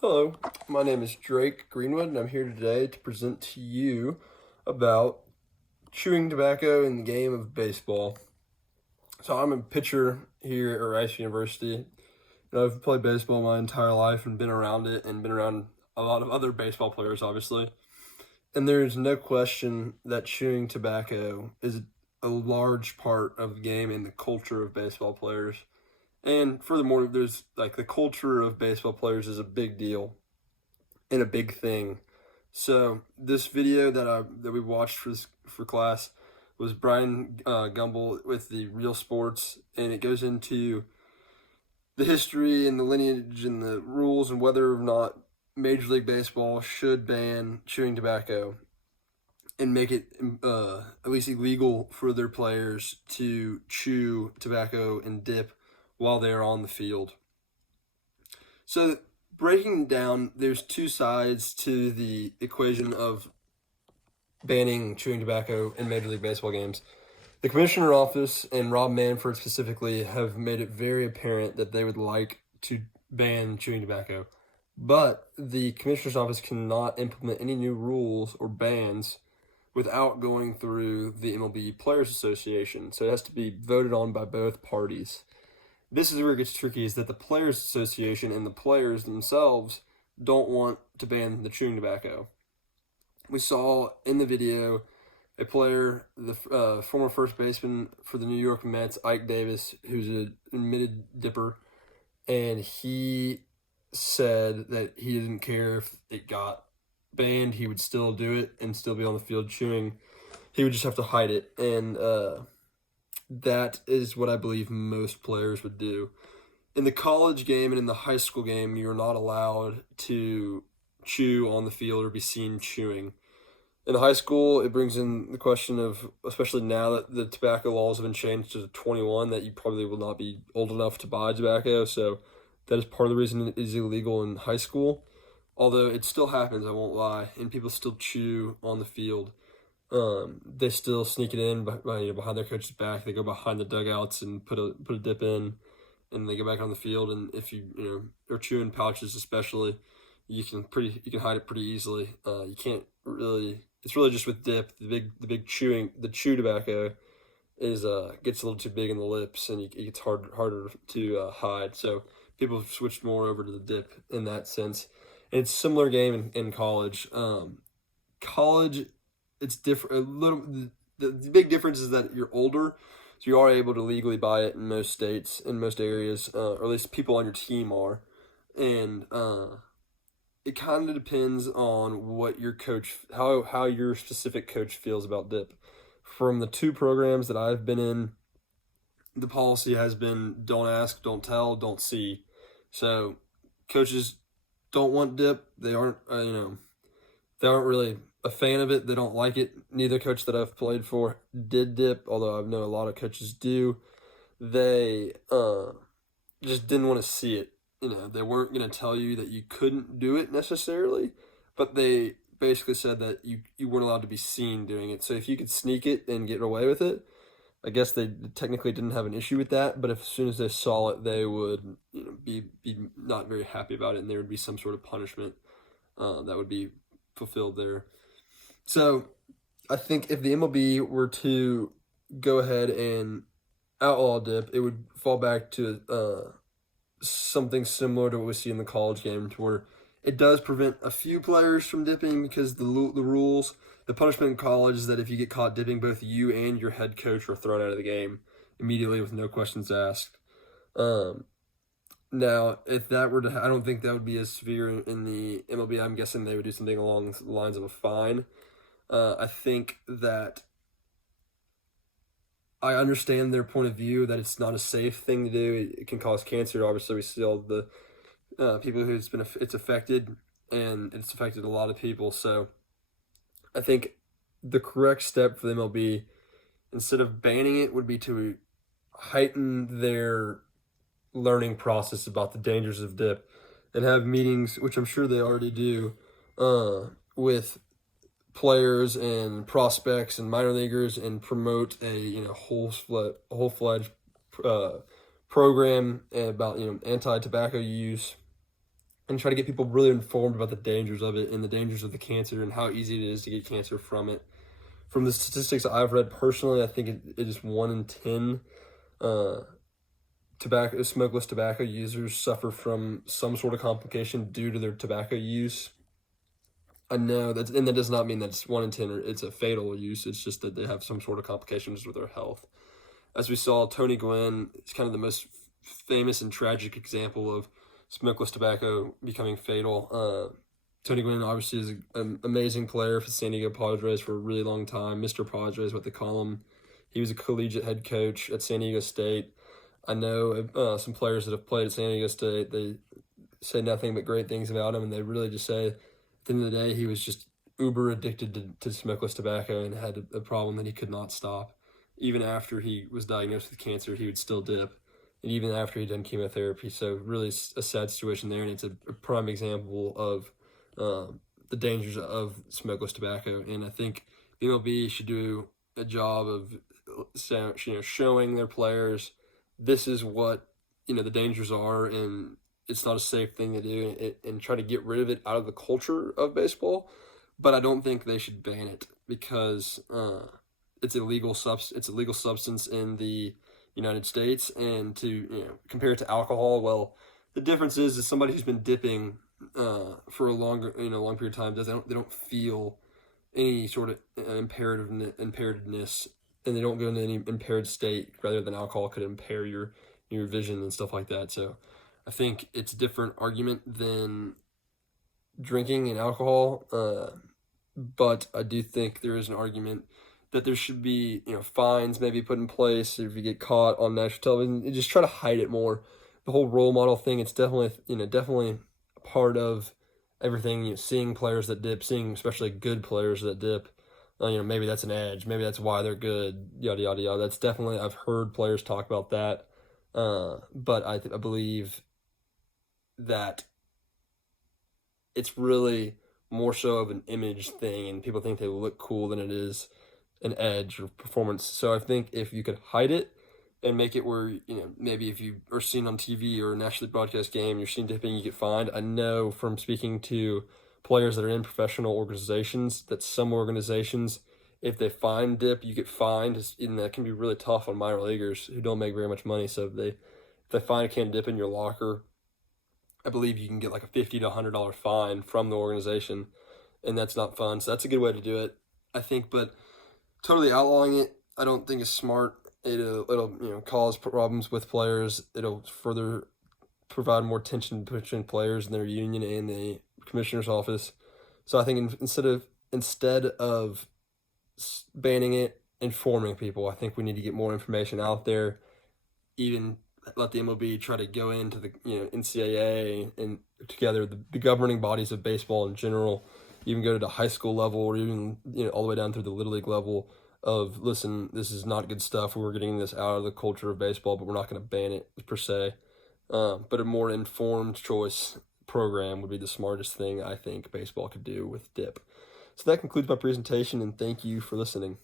Hello, my name is Drake Greenwood, and I'm here today to present to you about chewing tobacco in the game of baseball. So I'm a pitcher here at Rice University. I've played baseball my entire life and been around it and been around a lot of other baseball players, obviously. And there's no question that chewing tobacco is a large part of the game and the culture of baseball players. And furthermore, there's like the culture of baseball players is a big deal and a big thing. So this video that we watched for class was Brian Gumbel with the Real Sports, and it goes into the history and the lineage and the rules and whether or not Major League Baseball should ban chewing tobacco and make it at least illegal for their players to chew tobacco and dip while they're on the field. So breaking down, there's two sides to the equation of banning chewing tobacco in Major League Baseball games. The commissioner office and Rob Manfred specifically have made it very apparent that they would like to ban chewing tobacco. But the commissioner's office cannot implement any new rules or bans without going through the MLB Players Association. So it has to be voted on by both parties. This is where it gets tricky, is that the Players Association and the players themselves don't want to ban the chewing tobacco. We saw in the video a player, the former first baseman for the New York Mets, Ike Davis, who's an admitted dipper, and he said that he didn't care if it got banned, he would still do it and still be on the field chewing. He would just have to hide it, and that is what I believe most players would do. In the college game and in the high school game, you're not allowed to chew on the field or be seen chewing. In high school, it brings in the question of, especially now that the tobacco laws have been changed to 21, that you probably will not be old enough to buy tobacco. So that is part of the reason it is illegal in high school. Although it still happens, I won't lie, and people still chew on the field. They still sneak it in behind their coach's back. They go behind the dugouts and put a dip in, and they go back on the field. And if you are chewing pouches, especially, you can hide it pretty easily. You can't really. It's really just with dip. The chew tobacco is gets a little too big in the lips, and it gets harder to hide. So people have switched more over to the dip in that sense. And it's a similar game in college. College, it's different. A little. The big difference is that you're older, so you are able to legally buy it in most states, in most areas, or at least people on your team are, and it kind of depends on what your coach, how your specific coach feels about dip. From the two programs that I've been in, the policy has been don't ask, don't tell, don't see. So coaches don't want dip. They aren't, they aren't really a fan of it. They don't like it. Neither coach that I've played for did dip, although I know a lot of coaches do. They just didn't want to see it. They weren't going to tell you that you couldn't do it necessarily, but they basically said that you weren't allowed to be seen doing it. So if you could sneak it and get away with it, I guess they technically didn't have an issue with that, but as soon as they saw it, they would be not very happy about it, and there would be some sort of punishment that would be fulfilled there. So I think if the MLB were to go ahead and outlaw dip, it would fall back to something similar to what we see in the college game, to where it does prevent a few players from dipping because the rules, the punishment in college is that if you get caught dipping, both you and your head coach are thrown out of the game immediately with no questions asked. Now, if that were to, I don't think that would be as severe in the MLB. I'm guessing they would do something along the lines of a fine. I think that I understand their point of view that it's not a safe thing to do. It can cause cancer. Obviously, we see all the people who it's affected, and it's affected a lot of people. So I think the correct step for the MLB, instead of banning it, would be to heighten their learning process about the dangers of dip and have meetings, which I'm sure they already do, with players and prospects and minor leaguers, and promote a whole fledged program about anti-tobacco use and try to get people really informed about the dangers of it and the dangers of the cancer and how easy it is to get cancer from it. From the statistics I've read personally, I think it is 1 in 10 smokeless tobacco users suffer from some sort of complication due to their tobacco use. I know that does not mean that it's 1 in 10 or it's a fatal use. It's just that they have some sort of complications with their health. As we saw, Tony Gwynn is kind of the most famous and tragic example of smokeless tobacco becoming fatal. Tony Gwynn obviously is an amazing player for the San Diego Padres for a really long time. Mr. Padres, what they call him. He was a collegiate head coach at San Diego State. I know some players that have played at San Diego State. They say nothing but great things about him, and they really just say, at the end of the day, he was just uber addicted to smokeless tobacco and had a problem that he could not stop. Even after he was diagnosed with cancer, he would still dip. And even after he'd done chemotherapy. So really a sad situation there, and it's a prime example of the dangers of smokeless tobacco. And I think the MLB should do a job of showing their players this is what the dangers are, and it's not a safe thing to do, and try to get rid of it out of the culture of baseball. But I don't think they should ban it because it's a legal substance in the United States, and to compare it to alcohol, well, the difference is somebody who's been dipping for a long period of time they don't feel any sort of impairedness, and they don't go into any impaired state, rather than alcohol could impair your vision and stuff like that. So I think it's a different argument than drinking and alcohol, but I do think there is an argument that there should be, fines maybe put in place if you get caught on national television, and just try to hide it more. The whole role model thing, it's definitely a part of everything. Seeing players that dip, seeing especially good players that dip, maybe that's an edge, maybe that's why they're good, yada yada yada. That's definitely, I've heard players talk about that, but I believe that it's really more so of an image thing, and people think they look cool than it is an edge or performance. So I think if you could hide it and make it where, maybe if you are seen on TV or a nationally broadcast game, you're seen dipping, you get fined. I know from speaking to players that are in professional organizations that some organizations, if they find dip, you get fined, and that can be really tough on minor leaguers who don't make very much money. So if they find a can dip in your locker, I believe you can get like a $50 to $100 fine from the organization, and that's not fun. So that's a good way to do it, I think. But totally outlawing it, I don't think is smart. It'll cause problems with players. It'll further provide more tension between players and their union and the commissioner's office. So I think instead of banning it, informing people. I think we need to get more information out there. Even let the MLB try to go into the NCAA and together the governing bodies of baseball in general. Even go to the high school level, or even all the way down through the Little League level. Of listen, this is not good stuff. We're getting this out of the culture of baseball, but we're not going to ban it per se. But a more informed choice program would be the smartest thing I think baseball could do with dip. So that concludes my presentation, and thank you for listening.